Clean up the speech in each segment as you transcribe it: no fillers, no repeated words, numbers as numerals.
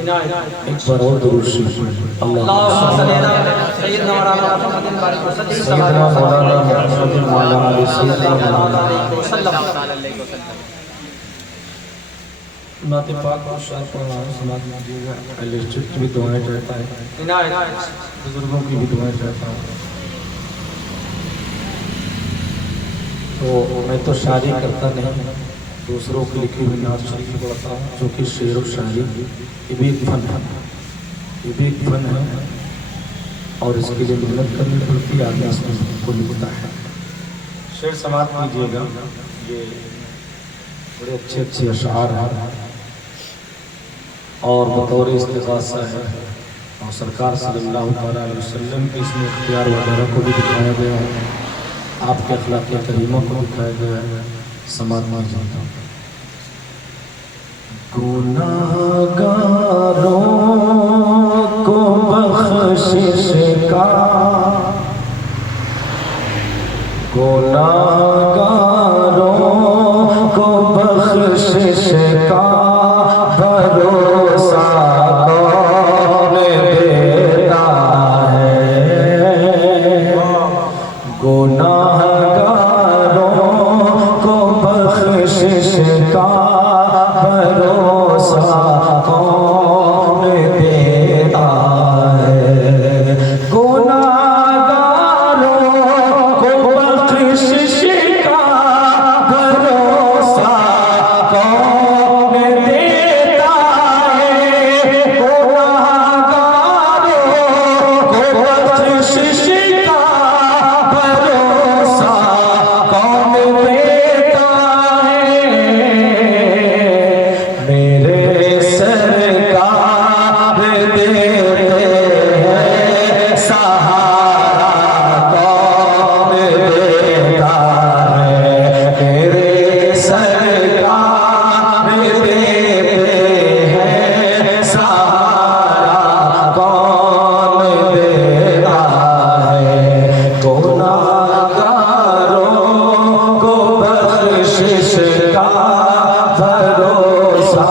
एक बार और दुरूद शरीफ अल्लाह सैयदना मौलाना नाते पाक को शायद समाज में दीजिएगा। लिस्ट भी दुआएं चाहता है, बुजुर्गों की भी दुआएं चाहता हूँ। तो मैं तो शायरी करता नहीं, दूसरों की लिखी हुई नात शरीफ पढ़ता हूँ, जो कि शेर और शायरी ये भी एक फन है, ये भी एक फन है और इसके लिए मेहनत करनी पड़ती है। आगे इसमें को लिखता है। शेर समाप्त कीजिएगा। ये बड़े अच्छे अच्छे अशार हैं और बतौर इस्तिग़ासा है और सरकार सल्लल्लाहु अलैहि वसल्लम के इसमें इख्तियार वगैरह को भी दिखाया गया है, आपके अखलाक़ करीमों को दिखाया गया है। समाज में जाता हूँ। गुनाहगारों को बख्शिश का, गुनाहगारों को बख्शिश का भरोसा कौन देता है। गुनाहगारों को बख्शिश का भरोसा कौन देता है। गुनाहगारों को बख्शिश का भरोसा कौन देता है। गुनाहगारों को बख्शिश का भरोसा कौन देता है। मेरे सरकार देते हैं सहारा कौन देता है। मेरे सरकार देते हैं सहारा कौन देता है। गुनाहगारों को बख्शिश का भरोसा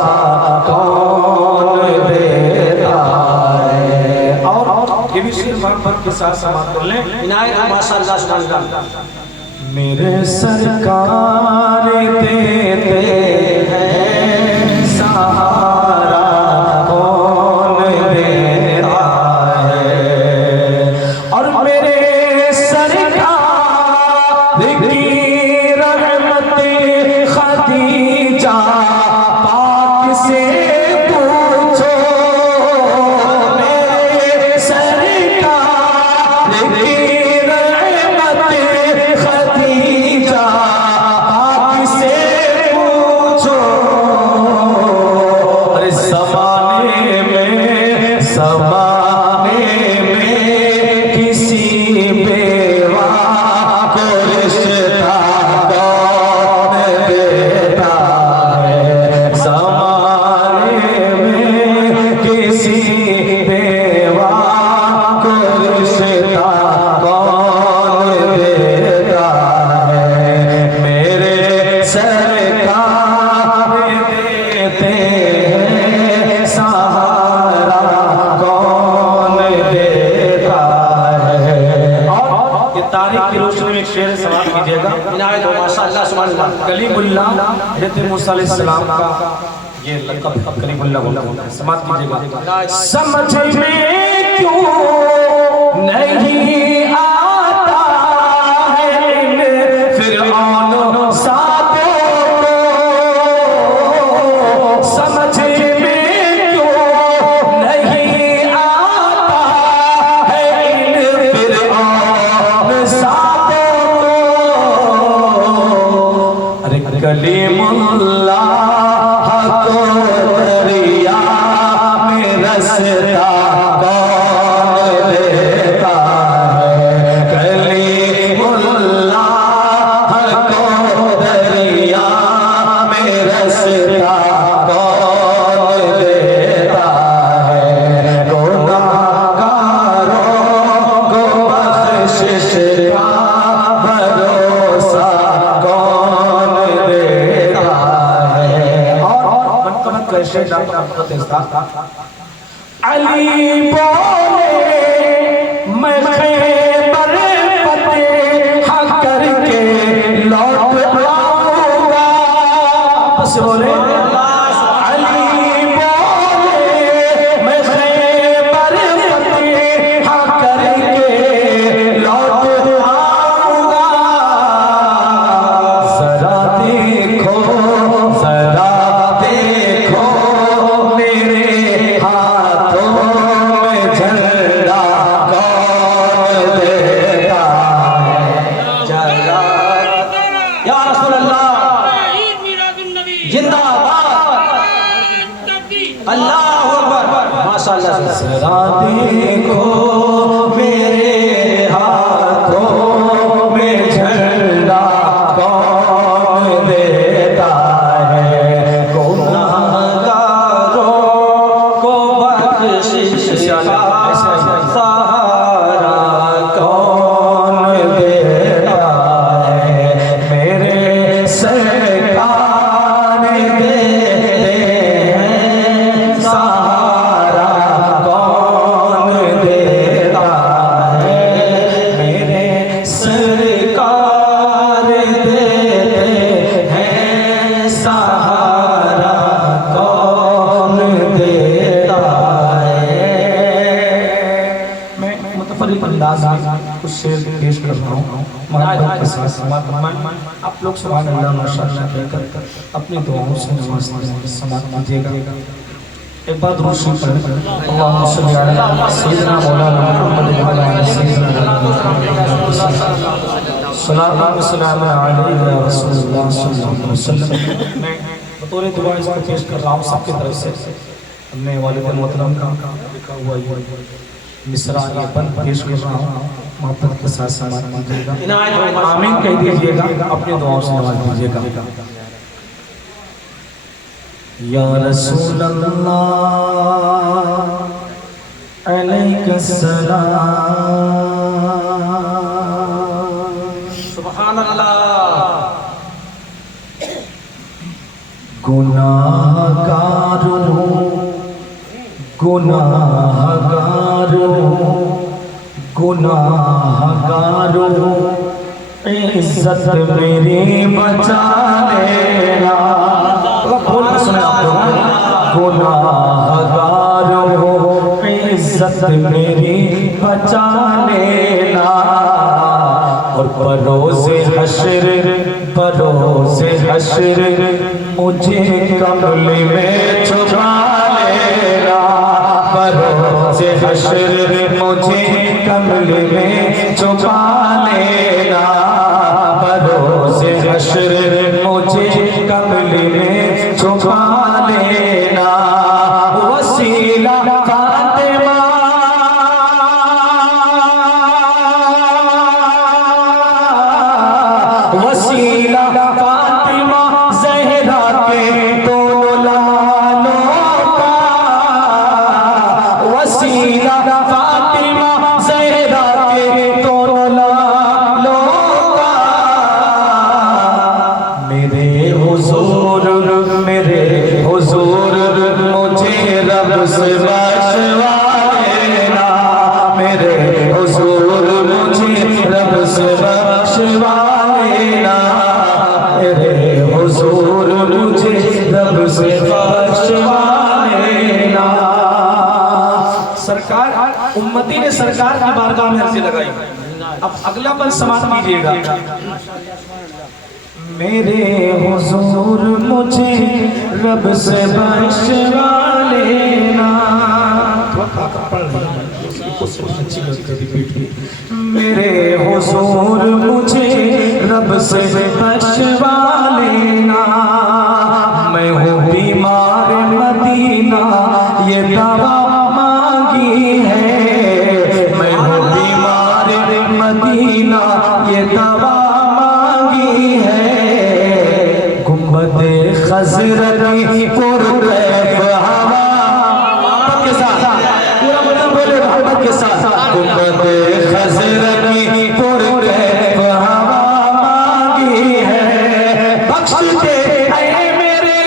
कौन देता है। और ये भी शेर मोहब्बत के साथ समाप्त कर लें। माशाअल्लाह सुभान। मेरे सरकार देते हैं सहारा कौन देता है। और मेरे सरकार की रहमत खदीजा पाक से पूछो। मेरे सरकार की रहमत खदीजा पाक से पूछो। अरे ज़माने में किसी बेवा को रिश्ता कौन देता है। ज़माने में किसी बेवा को रिश्ता कौन देता है। मेरे सरकार देते हैं सहारा कौन देता है। और ये तारीख की रोशनी में एक शेर समाप्त कीजिएगा। माशाअल्लाह सुभान अल्लाह। कलीमुल्लाह हज़रत मूसा अलैहिस्सलाम का ये लक़ब कलीमुल्लाह बोलता है। समाप्त कीजिएगा। समझ में क्यों नहीं आता है इन फ़िरऔन सादों को। समझ में क्यों नहीं आता है इन फ़िरऔन सादों को। अरे कलीमुल्लाह को दरिया में रसता कौन देता है। कलीमुल्लाह को दरिया में रसता कौन देता है। गुनाहगारों को बख्शिश का भरोसा कौन देता है। और कैसे अली बोले मैं खैबर फतेह करके लौट आऊंगा। बस बोले अली बोले मैं खैबर फतेह करके लौट आऊंगा। जरा देखो मेरे हाथों में झंडा कौन देता है। जरा या रसूल अल्लाह जिंदाबाद अल्लाहू अकबर माशाअल्लाह। जरा देखो मेरे हाथों में झंडा कौन देता है। गुनाहगारों को बख्शिश का सहारा कौन देता है। मेरे सरकार देते हैं सहारा कौन देता है। मेरे सरकार देते हैं सहारा कौन देता है। मैं मुतफर्रिक अंदाज में कुछ शेर पेश कर रहा हूँ मोहब्बत के साथ। आप लोग सुभान अल्लाह माशाअल्लाह कहकर अपनी दुआओं से समाप्त कीजिएगा। एक बात रोशन पढ़ें अल्लाहुम्मा सल्ली अला सय्यिदना मौलाना मुहम्मद व अला सय्यिदना सल्लल्लाहु अलैहि रसूलुल्लाह सल्लल्लाहु अलैहि वसल्लम। मैं बतौर दुआ इसको पेश कर रहा हूँ सबकी तरफ से। अपने वालिद मोहतरम का लिखा हुआ ये मिसरा ये बंद पेश कर रहा हूँ। मोहब्बत के साथ समाप्त कीजिएगा। आमीन कह दीजिएगा। अपने दुआओं से नवाज दीजिएगा। या रसूल अल्लाह अलैका सलाम। सुभान अल्लाह। गुनाहगार हूँ गुनाहगार हूँ गुनाहगार हूँ इज्जत मेरी बचा लेना। बोल के सुने आप लोग। गुनाहगार हो इज्जत मेरी बचा लेना। और परोसे हश्र मुझे कमले में छुपा लेना। परोसे हश्र मुझे कमले में छुपा लेना। परोसे हश्र मुझे कमले में छुपा लेना। वसीला फातिमा वसीला फातिमा ज़हरा के दोनों लालों का। वसीला फातिमा ज़हरा के दोनों लालों का। मेरे हुजूर मुझे रब से बख्शवा लेना। मेरे हुजूर मुझे रब से बख्शवा लेना। मेरे हुजूर मुझे रब से बख्शवा लेना। सरकार उम्मती ने सरकार की बारगाह में अर्ज़ी लगाई। अब अगला पल समाप्त कीजिएगा। मेरे हुजूर मुझे रब से बख्शवा लेना। मेरे हुजूर मुझे रब से बख्शवा लेना। मैं हूँ बीमार मदीना ये दवा मांगी है। मैं हूँ बीमार मदीना ये दवा मांगी है। गुंबदे खजरती पुरकैफ हवा के साथ पूरा बोले मोहब्बत के साथ। गुंबदे खजरती पुरकैफ हवा मांगी है। बख्श दे ऐ मेरे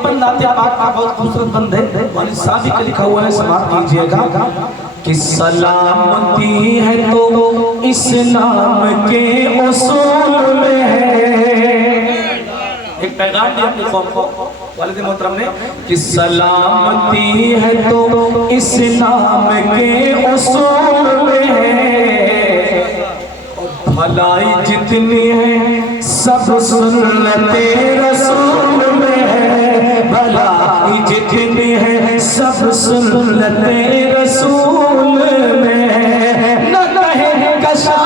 एक बंद आते पाक का बहुत खूबसूरत बंद है, वालिद साहब का लिखा हुआ है, समाप्त कीजिएगा कि सलामती है तो इस नाम के उसूल में है। एक पैगाम दिया अपनी कौम को वालिद मोहतरम ने कि सलामती है तो इस नाम के उसूल में है, और भलाई जितनी है सब सुन्नते रसूल में है, भलाई जितनी है सब सुन्नते रसूल में है। न कहे कशा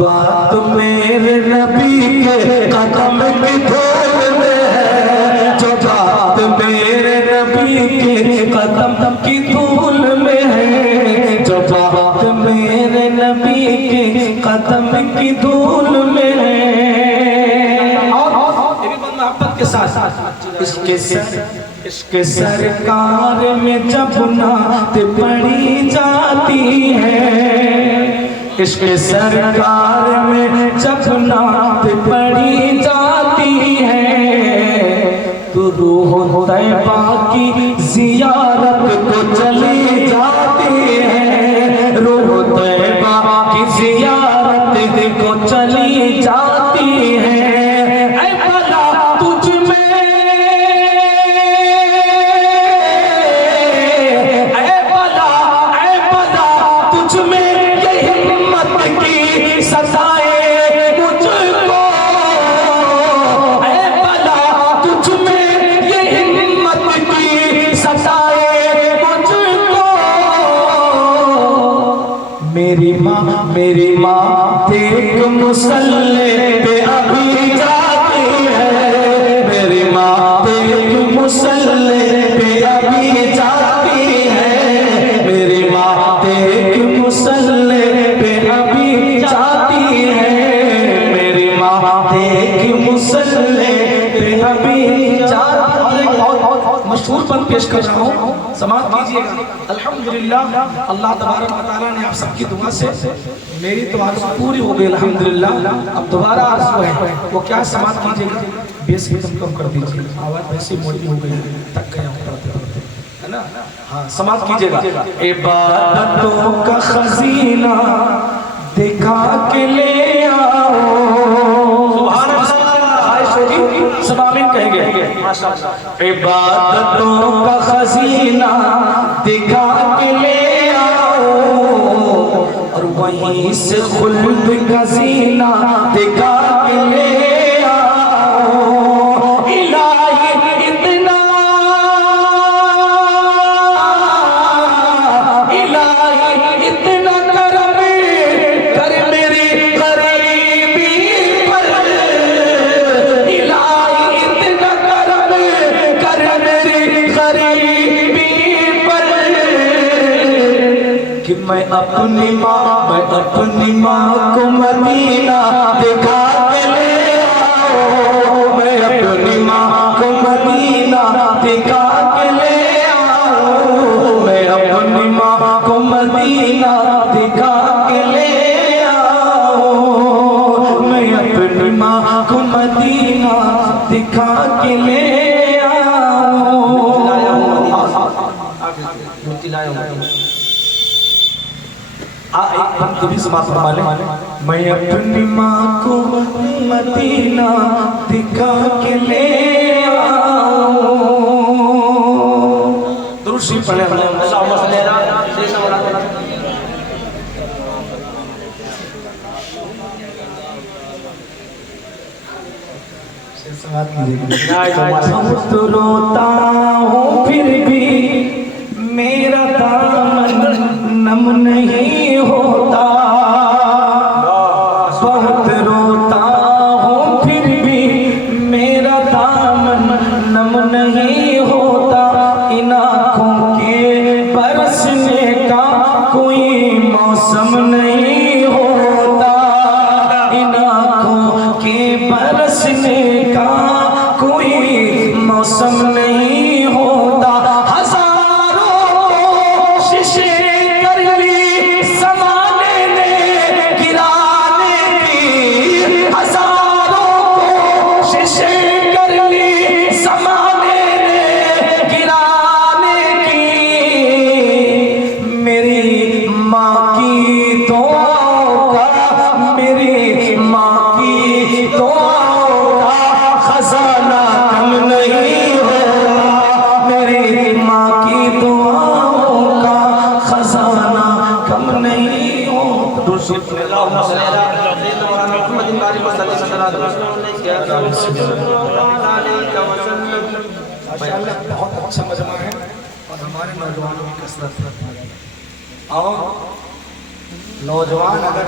बात मेरे नबी के कदम की धूल में है, जो बात मेरे नबी के कदम की धूल में है, जो बात मेरे नबी के कदम की धूल में है। और ये भी बंद मोहब्बत के साथ इसके सरकार में जब नात पढ़ी जाती है, इसके सरकार में जब नात पढ़ी जाती है, तो रूह तैबा की जियारत को चली जाती है, रूह तैबा की जियारत को चली जाती है। ऐ भला तुझ में, ऐ भला तुझ में सताए मुझको, ऐ भला तुझ में ये हिम्मत की सताए मुझको। मेरी माँ देख मुसल्ले पे अभी जाती है, मेरी माँ देख मुसल्ले पे अभी जाती है, मेरी माँ देख मुसल्ले पे अभी जाती है, मेरी माँ देख मुसल्ले पे अभी जाती है। बहुत मशहूर बंद पेश कर रहा हूँ, समाप्त कीजिएगा। अल्हम्दुलिल्लाह, अल्लाह तबारक व तआला ने आप सबकी दुआ से मेरी तो आरज़ू पूरी हो गई अल्हम्दुलिल्लाह। अब दोबारा आरज़ू है, वो क्या समाप्त कीजिएगा, बेस कम कर दीजिए, आवाज़ वैसे मोटी हो गई, तक गया है ना। हाँ, समाप्त कीजिएगा। इबादतों का खजीना दिखा के ले आओ, सुभान अल्लाह, सब आमीन कहेंगे। इबादतों का खजीना दिखा के ले आओ, और वहीं से खुल्द का जीना दिखा के ले आओ। इलाही इतना, इलाही इतना करम कर मेरी गरीबी पर, इलाही इतना करम कर मेरी गरीबी पर, कि मैं अपनी माँ को मदीना दिखा के ले आओ, मैं अपनी माँ को मदीना दिखा के ले आओ, मैं अपनी माँ को मदीना दिखा के ले आओ, मैं अपनी माँ को मदीना दिखा के ले आओ। एक पंक्ति भी समाप्त फरमा ले, मैं अपनी माँ को मदीना दिखा के ले आओ। दुरूद शरीफ पढ़े बहुत रोता हूँ फिर भी मेरा दामन नम नहीं होता, बहुत रोता हूँ फिर भी मेरा दामन नम नहीं होता, इन आँखों के बरसने का कोई मौसम नहीं होता, इन के बरसने का कोई मौसम नहीं होता। हजारों शीशे कर ली ज़माने ने गिराने की, हजारों शीशे कर ली ज़माने ने गिराने की। मेरी माँ की दुआओं का, मेरी माँ की दुआओं का खजाना कम नहीं होगा। मेरी माँ की दुआओं का खजाना कम नहीं होगा। बहुत अच्छा मजमा है और हमारे नौजवानों की कसरत है। और नौजवान अगर